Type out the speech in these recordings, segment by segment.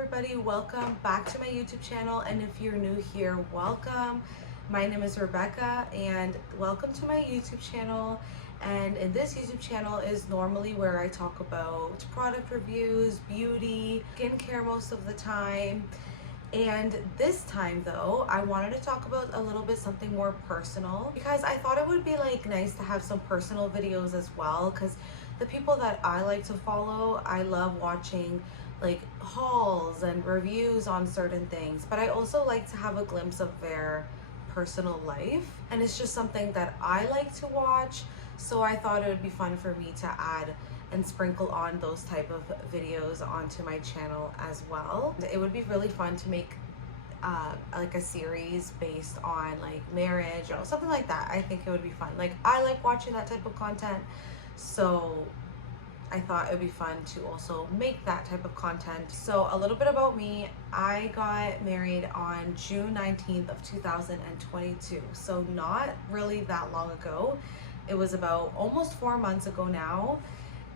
everybody, welcome back to my YouTube channel, and if you're new here, welcome. My name is Rebecca and welcome to my YouTube channel. And in this YouTube channel is normally where I talk about product reviews, beauty, skincare most of the time. And this time though, I wanted to talk about a little bit something more personal, because I thought it would be nice to have some personal videos as well, because the people that I like to follow, I love watching hauls and reviews on certain things, but I also like to have a glimpse of their personal life, and it's just something that I like to watch. So I thought it would be fun for me to add and sprinkle on those type of videos onto my channel as well. It would be really fun to make a series based on marriage or something like that. I think it would be fun. I like watching that type of content, so I thought it would be fun to also make that type of content. So a little bit about me. I got married on June 19th of 2022, so not really that long ago. It was about almost 4 months ago now,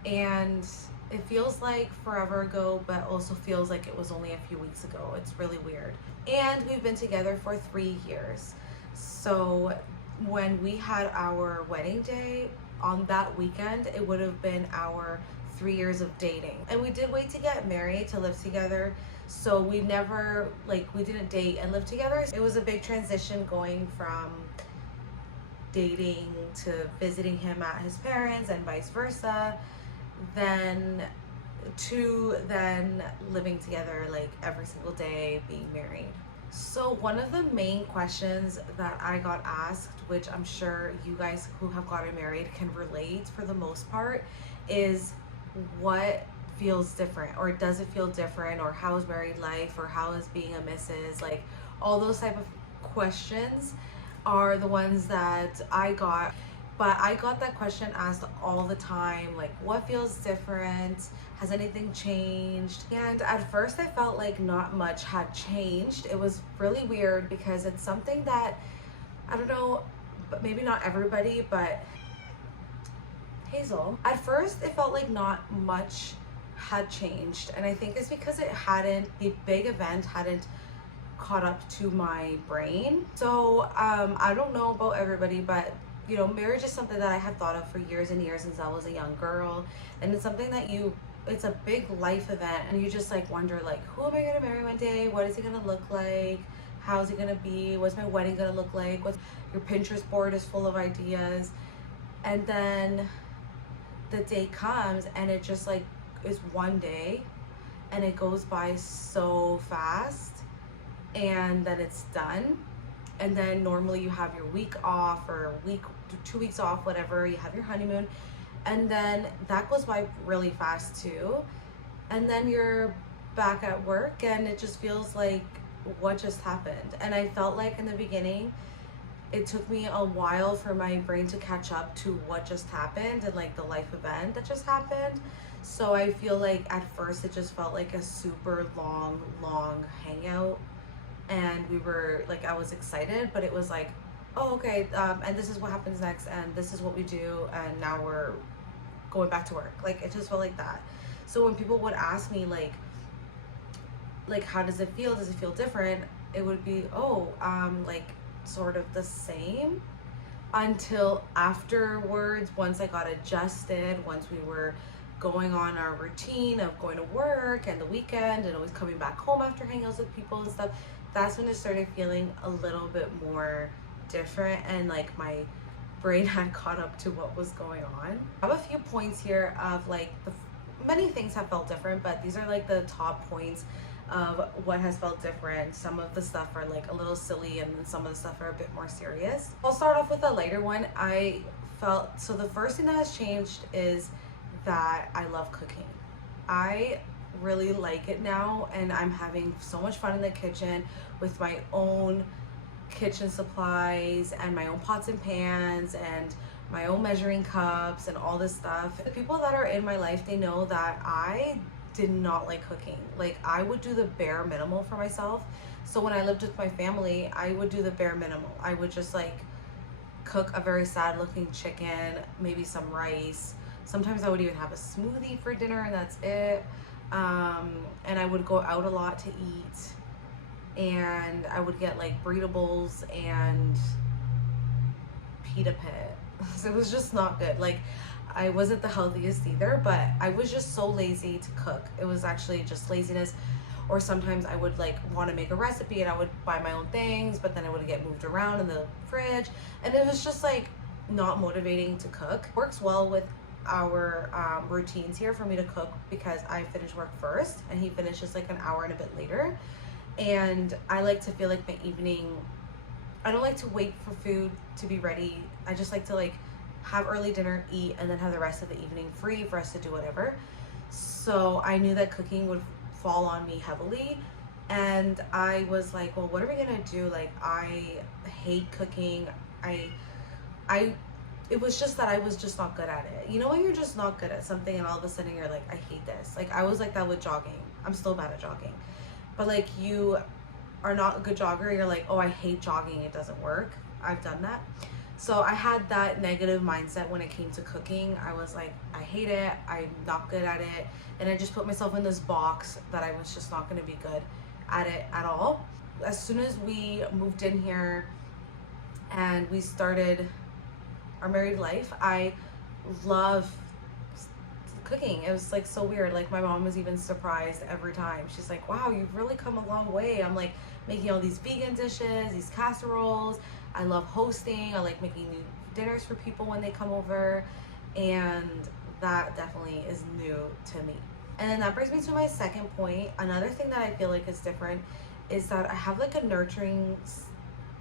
and it feels like forever ago, but also feels like it was only a few weeks ago. It's really weird. And we've been together for 3 years. So when we had our wedding day, on that weekend, it would have been our 3 years of dating. And we did wait to get married to live together. So we never, we didn't date and live together. It was a big transition going from dating to visiting him at his parents and vice versa, then living together every single day, being married. So one of the main questions that I got asked, which I'm sure you guys who have gotten married can relate for the most part, is what feels different, or does it feel different, or how is married life, or how is being a Mrs. All those type of questions are the ones that I got. But I got that question asked all the time, what feels different? Has anything changed? And at first I felt like not much had changed. It was really weird because it's something that, I don't know, but maybe not everybody, but Hazel. At first it felt like not much had changed. And I think it's because the big event hadn't caught up to my brain. So I don't know about everybody, but marriage is something that I have thought of for years and years since I was a young girl. And it's something that it's a big life event, and you just wonder who am I gonna marry one day? What is it gonna look like? How is it gonna be? What's my wedding gonna look like? Your Pinterest board is full of ideas. And then the day comes and it just is one day, and it goes by so fast, and then it's done. And then normally you have your week off, or 2 weeks off, whatever, you have your honeymoon, and then that goes by really fast too. And then you're back at work, and it just feels like what just happened. And I felt like in the beginning it took me a while for my brain to catch up to what just happened and the life event that just happened. So I feel like at first it just felt like a super long hangout, and we were I was excited, but it was oh, okay, and this is what happens next, and this is what we do, and now we're going back to work. It just felt like that. So when people would ask me how does it feel, does it feel different, it would be sort of the same, until afterwards, once I got adjusted, once we were going on our routine of going to work and the weekend and always coming back home after hangouts with people and stuff, that's when it started feeling a little bit more different, and my brain had caught up to what was going on. I have a few points here of many things have felt different, but these are the top points of what has felt different. Some of the stuff are a little silly, and then some of the stuff are a bit more serious. I'll start off with a lighter one. So the first thing that has changed is that I love cooking. I really like it now, and I'm having so much fun in the kitchen with my own kitchen supplies and my own pots and pans and my own measuring cups and all this stuff. The people that are in my life, they know that I did not like cooking. I would do the bare minimal for myself. So when I lived with my family, I would do the bare minimal. I would just cook a very sad looking chicken, maybe some rice. Sometimes I would even have a smoothie for dinner, and that's it. And I would go out a lot to eat, and I would get like burrito bowls and pita pit. So it was just not good. Like, I wasn't the healthiest either, but I was just so lazy to cook. It was actually just laziness. Or sometimes I would like want to make a recipe and I would buy my own things, but then it would get moved around in the fridge, and it was just like not motivating to cook. Works well with our routines here for me to cook, because I finish work first and he finishes like an hour and a bit later. And I like to feel like my evening, I don't like to wait for food to be ready. I just like to like have early dinner, eat, and then have the rest of the evening free for us to do whatever. So I knew that cooking would fall on me heavily, and I was like, well, what are we gonna do? Like, I hate cooking. I it was just that I was just not good at it. You know when you're just not good at something and all of a sudden you're like, I hate this. Like, I was like that with jogging. I'm still bad at jogging. But like, you are not a good jogger, you're like, oh, I hate jogging, it doesn't work. I've done that. So I had that negative mindset when it came to cooking. I was like, I hate it, I'm not good at it. And I just put myself in this box that I was just not gonna be good at it at all. As soon as we moved in here and we started our married life, I love cooking. It was like so weird. Like, my mom was even surprised every time. She's like, wow, you've really come a long way. I'm like making all these vegan dishes, these casseroles. I love hosting. I like making new dinners for people when they come over, and that definitely is new to me. And then that brings me to my second point. Another thing that I feel like is different is that I have like a nurturing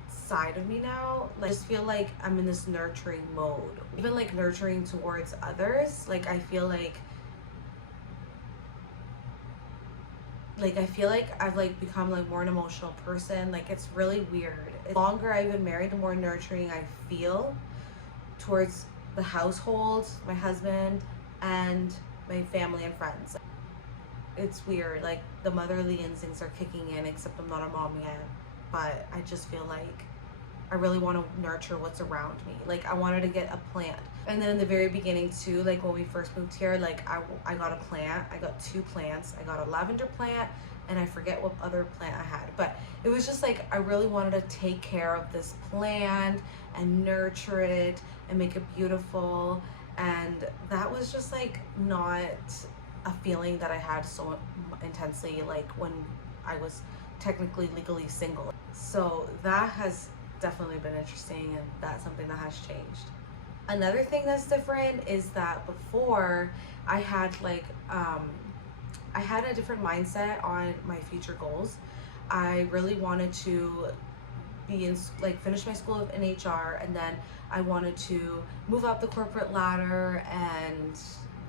side of me now. Like, I just feel like I'm in this nurturing mode, even like nurturing towards others. Like, I feel like I've like become like more an emotional person. Like, it's really weird. The longer I've been married, the more nurturing I feel towards the household, my husband, and my family and friends. It's weird. Like, the motherly instincts are kicking in, except I'm not a mom yet. But I just feel like I really want to nurture what's around me. Like, I wanted to get a plant. And then in the very beginning too, like when we first moved here, like I got a plant. I got 2 plants. I got a lavender plant, and I forget what other plant I had. But it was just like, I really wanted to take care of this plant and nurture it and make it beautiful. And that was just like not a feeling that I had so intensely like when I was technically legally single. So that has definitely been interesting, and that's something that has changed. Another thing that's different is that before I had like I had a different mindset on my future goals. I really wanted to be in, like, finish my school in HR, and then I wanted to move up the corporate ladder and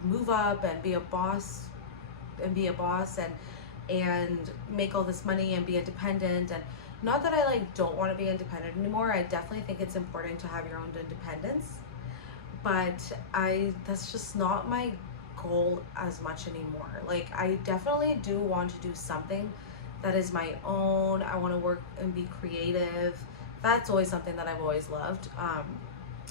move up and be a boss and make all this money and be independent. And not that I like don't want to be independent anymore. I definitely think it's important to have your own independence, but that's just not my goal as much anymore. Like, I definitely do want to do something that is my own. I want to work and be creative. That's always something that I've always loved,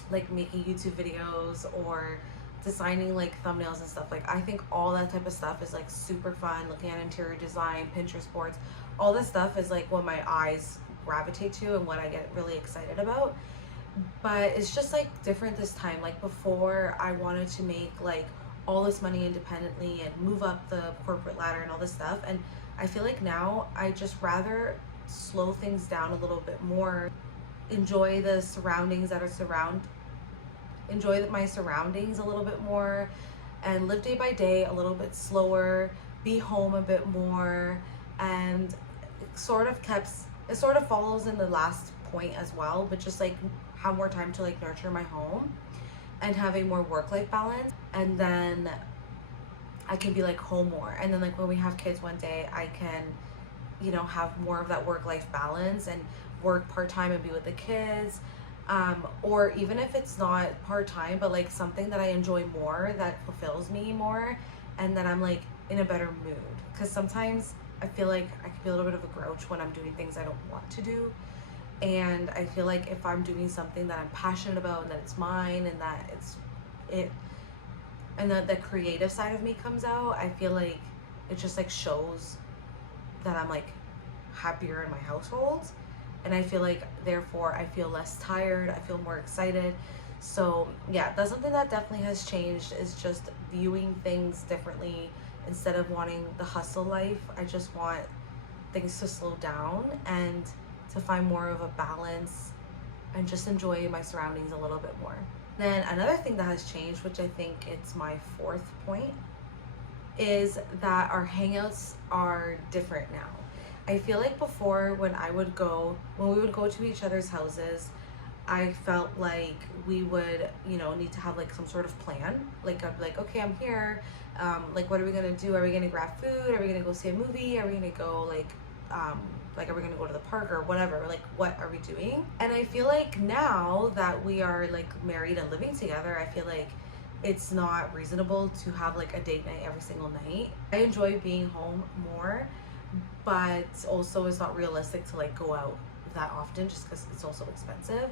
like making YouTube videos or designing like thumbnails and stuff. Like, I think all that type of stuff is like super fun. Looking at interior design, Pinterest boards, all this stuff is like what my eyes gravitate to and what I get really excited about. But it's just like different this time. Like, before I wanted to make like all this money independently and move up the corporate ladder and all this stuff, and I feel like now I just rather slow things down a little bit more, enjoy the surroundings that are enjoy my surroundings a little bit more, and live day by day a little bit slower, be home a bit more. And it sort of follows in the last point as well, but just like have more time to like nurture my home and have a more work-life balance. And then I can be like home more, and then like when we have kids one day, I can, you know, have more of that work-life balance and work part-time and be with the kids. Or even if it's not part-time, but like something that I enjoy more, that fulfills me more, and then I'm like in a better mood. Because sometimes I feel like I can be a little bit of a grouch when I'm doing things I don't want to do. And I feel like if I'm doing something that I'm passionate about and that it's mine and that and that the creative side of me comes out, I feel like it just like shows that I'm like happier in my household, and I feel like therefore I feel less tired, I feel more excited. So yeah, that's something that definitely has changed, is just viewing things differently. Instead of wanting the hustle life, I just want things to slow down and to find more of a balance and just enjoy my surroundings a little bit more. Then another thing that has changed, which I think it's my fourth point, is that our hangouts are different now. I feel like before, when we would go to each other's houses, I felt like we would, need to have like some sort of plan. Like I'd be like, okay, I'm here. Like, what are we gonna do? Are we gonna grab food? Are we gonna go see a movie? Are we gonna go are we gonna go to the park or whatever? Like, what are we doing? And I feel like now that we are like married and living together, I feel like it's not reasonable to have like a date night every single night. I enjoy being home more, but also it's not realistic to like go out that often just because it's also expensive.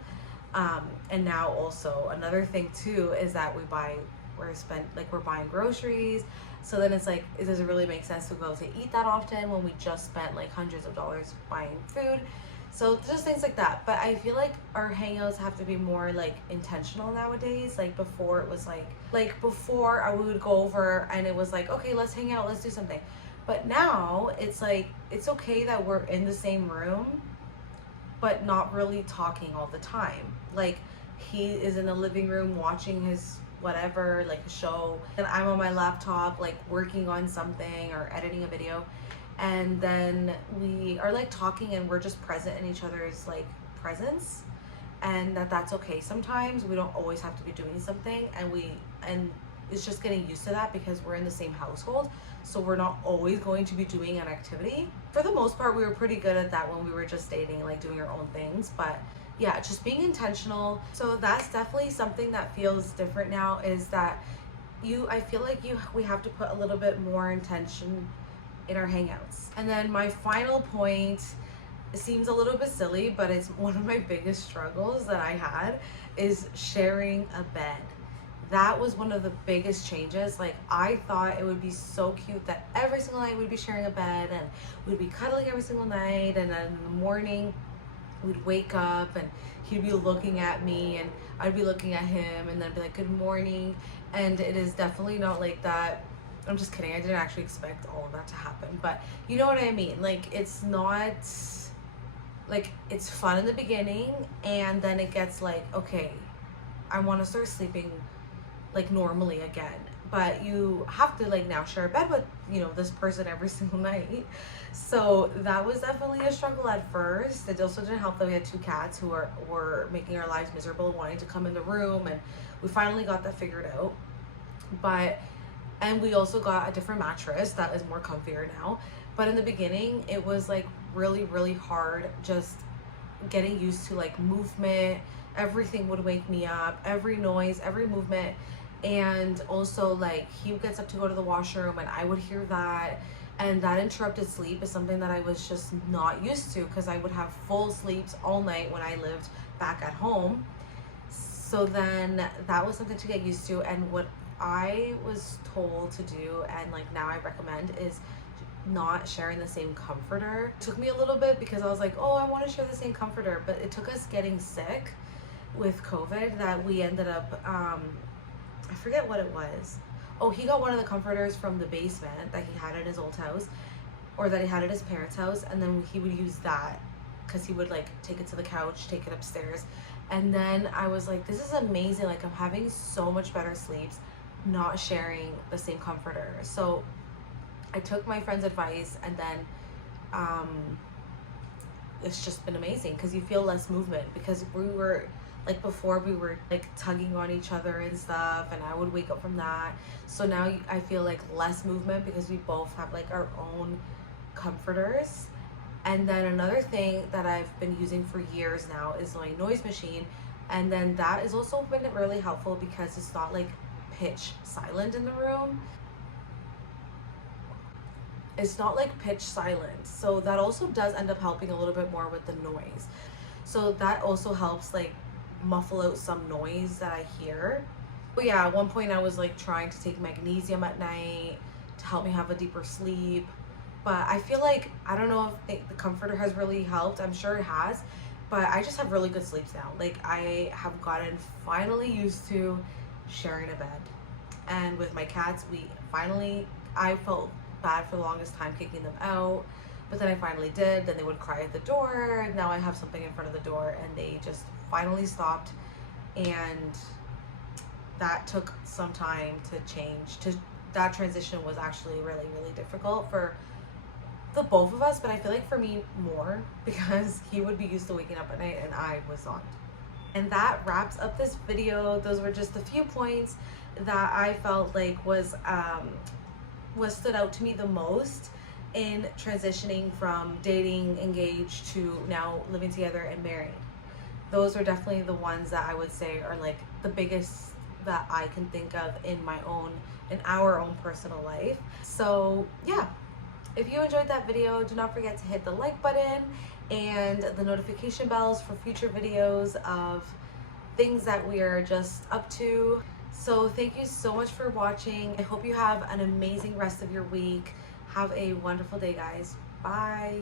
And now also another thing too is that we're buying groceries, so then it's like, it doesn't really make sense to go to eat that often when we just spent like hundreds of dollars buying food. So just things like that. But I feel like our hangouts have to be more like intentional nowadays. Like before, it was like before we would go over and it was like, okay, let's hang out, let's do something. But now it's like, it's okay that we're in the same room but not really talking all the time. Like, he is in the living room watching his whatever, like a show, and I'm on my laptop like working on something or editing a video, and then we are like talking and we're just present in each other's like presence, and that's okay. Sometimes we don't always have to be doing something, and it's just getting used to that because we're in the same household, so we're not always going to be doing an activity. For the most part, we were pretty good at that when we were just dating, like doing our own things. But yeah, just being intentional. So that's definitely something that feels different now, is that I feel like we have to put a little bit more intention in our hangouts. And then my final point, it seems a little bit silly, but it's one of my biggest struggles that I had, is sharing a bed. That was one of the biggest changes. Like, I thought it would be so cute that every single night we'd be sharing a bed and we'd be cuddling every single night, and then in the morning we'd wake up and he'd be looking at me and I'd be looking at him, and then be like, good morning. And it is definitely not like that. I'm just kidding, I didn't actually expect all of that to happen, but you know what I mean. Like, it's not like, it's fun in the beginning, and then it gets like, okay, I want to start sleeping like normally again, but you have to like now share a bed with this person every single night. So that was definitely a struggle at first. It also didn't help that we had two cats who were making our lives miserable, wanting to come in the room, and we finally got that figured out. And we also got a different mattress that is more comfier now. But in the beginning, it was like really, really hard just getting used to like movement. Everything would wake me up, every noise, every movement. And also, like, he gets up to go to the washroom and I would hear that, and that interrupted sleep is something that I was just not used to, because I would have full sleeps all night when I lived back at home. So then that was something to get used to. And what I was told to do, and like now I recommend, is not sharing the same comforter. It took me a little bit because I was like, oh, I want to share the same comforter, but it took us getting sick with COVID that we ended up I forget what it was. Oh, he got one of the comforters from the basement that he had at his old house, or that he had at his parents' house, and then he would use that because he would like take it to the couch, take it upstairs. And then I was like, this is amazing, like I'm having so much better sleeps not sharing the same comforter. So I took my friend's advice, and then it's just been amazing because you feel less movement, because like before we were like tugging on each other and stuff, and I would wake up from that. So now I feel like less movement because we both have like our own comforters. And then another thing that I've been using for years now is my noise machine, and then that has also been really helpful because it's not like pitch silent in the room. It's not like pitch silent, so that also does end up helping a little bit more with the noise. So that also helps like muffle out some noise that I hear. But yeah, at one point I was like trying to take magnesium at night to help me have a deeper sleep. But I feel like, I don't know if the comforter has really helped. I'm sure it has, but I just have really good sleeps now. Like, I have gotten finally used to sharing a bed. And with my cats, I felt bad for the longest time kicking them out, but then I finally did. Then they would cry at the door. Now I have something in front of the door, and they just finally stopped. And that took some time to change. That transition was actually really, really difficult for the both of us, but I feel like for me more, because he would be used to waking up at night and I was not. And that wraps up this video. Those were just a few points that I felt like was what stood out to me the most in transitioning from dating, engaged, to now living together and married. Those are definitely the ones that I would say are like the biggest that I can think of in our own personal life. So yeah, if you enjoyed that video, do not forget to hit the like button and the notification bells for future videos of things that we are just up to. So thank you so much for watching. I hope you have an amazing rest of your week. Have a wonderful day, guys. Bye.